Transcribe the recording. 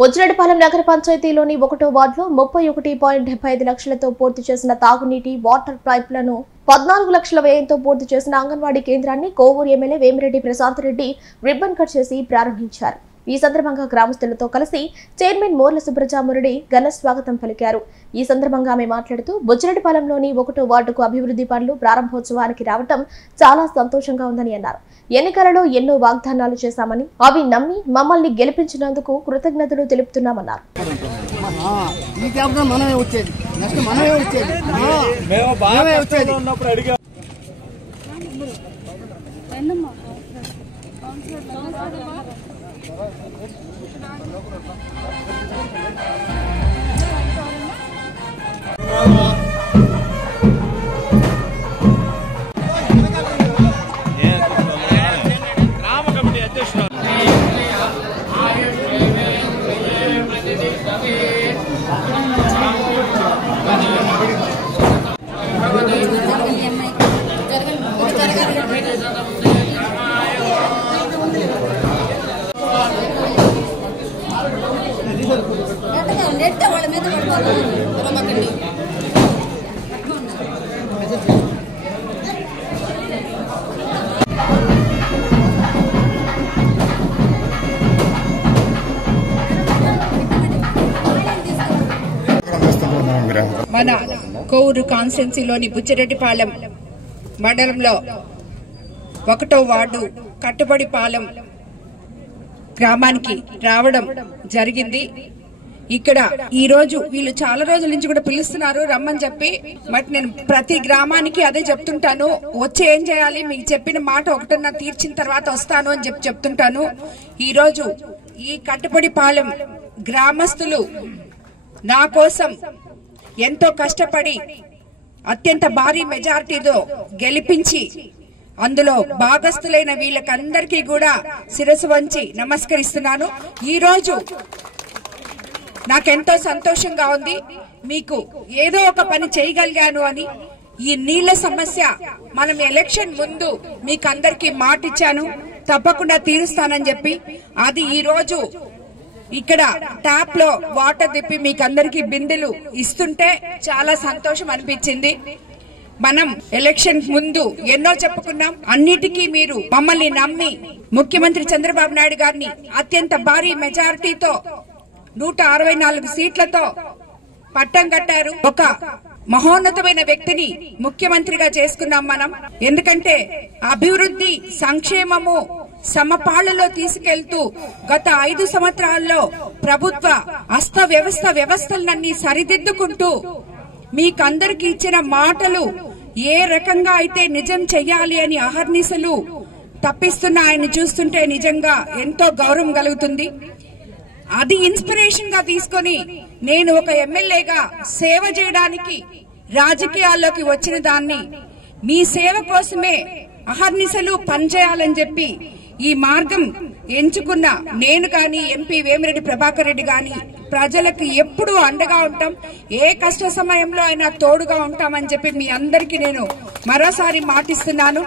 బుజ్జిరెడ్డిపాలెం నగర పంచాయతీలోని 1వ వార్డులో 31.75 లక్షలతో పూర్తి చేసిన తాగునీటి వాటర్ పైప్లను 14 లక్షల వ్యయంతో పూర్తి చేసిన అంగన్వాడీ కేంద్రాన్ని Kovur MLA Vemireddy Prashant Reddy ribbon cut చేసి ప్రారంభించారు. ఈ సందర్భంగా గ్రామస్తులతో కలిసి చైర్మన్ మోర్ల సుబ్రజామురెడ్డి ఘన స్వాగతం పలికారు. ఈ సందర్భంగా ఆమె మాట్లాడుతూ బుజ్జిరెడ్డిపాలెంలోని 1వ వార్డుకు అభివృద్ధి పనులు ప్రారంభోత్సవానికి రావడం చాలా సంతోషంగా ఉందని అన్నారు. ఎన్నికలలో ఎన్నో వాగ్దానాలు చేశామని అవి నమ్మి మమ్మల్ని గెలిపించినందుకు కృతజ్ఞతలు తెలుపుతున్నామన్నారు. మన కోవూరు కాన్స్టిట్యున్సీలోని బుచ్చిరెడ్డిపాలెం మండలంలో 1వ వార్డు కట్టుబడిపాలెం గ్రామానికి రావడం జరిగింది. ఇక్కడ ఈ రోజు వీళ్ళు చాలా రోజుల నుంచి కూడా పిలుస్తున్నారు రమ్మని చెప్పి, బట్ నేను ప్రతి గ్రామానికి అదే చెప్తుంటాను, వచ్చి ఏం చేయాలి మీకు చెప్పిన మాట ఒకటన్నా తీర్చిన తర్వాత వస్తాను అని చెప్తుంటాను. ఈ రోజు ఈ కట్టుబడిపాలెం గ్రామస్తులు నా కోసం ఎంతో కష్టపడి అత్యంత భారీ మెజారిటీతో గెలిపించి అందులో భాగస్థులైన వీళ్ళకందరికీ కూడా శిరస్సు వంచి నమస్కరిస్తున్నాను. ఈ రోజు నాకెంతో సంతోషంగా ఉంది. మీకు ఏదో ఒక పని చేయగలిగాను అని. ఈ నీళ్ల సమస్య మనం ఎలక్షన్ ముందు మీకు అందరికీ మాట ఇచ్చాను, తప్పకుండా తీరుస్తానని చెప్పి, అది ఈ రోజు ఇక్కడ ట్యాప్ లో వాటర్ తిప్పి మీకు అందరికి బిందెలు ఇస్తుంటే చాలా సంతోషం అనిపించింది. మనం ఎలక్షన్ ముందు ఎన్నో చెప్పుకున్నాం, అన్నిటికీ మీరు మమ్మల్ని నమ్మి ముఖ్యమంత్రి చంద్రబాబు నాయుడు గారిని అత్యంత భారీ మెజారిటీతో 164 సీట్లతో పట్టం కట్టారు. ఒక మహోన్నతమైన వ్యక్తిని ముఖ్యమంత్రిగా చేసుకున్నాం మనం. ఎందుకంటే అభివృద్ధి సంక్షేమము సమపాళ్లలో తీసుకెళ్తూ గత 5 సంవత్సరాల్లో ప్రభుత్వ వ్యవస్థలన్నీ సరిదిద్దుకుంటూ మీకందరికి ఇచ్చిన మాటలు ఏ రకంగా అయితే నిజం చెయ్యాలి అని అహర్నిశలు తప్పిస్తున్న ఆయన చూస్తుంటే నిజంగా ఎంతో గౌరవం కలుగుతుంది. అది ఇన్స్పిరేషన్ గా తీసుకొని నేను ఒక ఎమ్మెల్యేగా సేవ చేయడానికి రాజకీయాల్లోకి వచ్చిన దాన్ని, మీ సేవ కోసమే అహర్నిశలు పనిచేయాలని చెప్పి ఈ మార్గం ఎంచుకున్న నేను గాని, ఎంపీ వేమిరెడ్డి ప్రభాకర్ రెడ్డి గాని ప్రజలకు ఎప్పుడూ అండగా ఉంటాం, ఏ కష్ట సమయంలో అయినా తోడుగా ఉంటామని చెప్పి మీ అందరికీ నేను మరోసారి మాటిస్తున్నాను.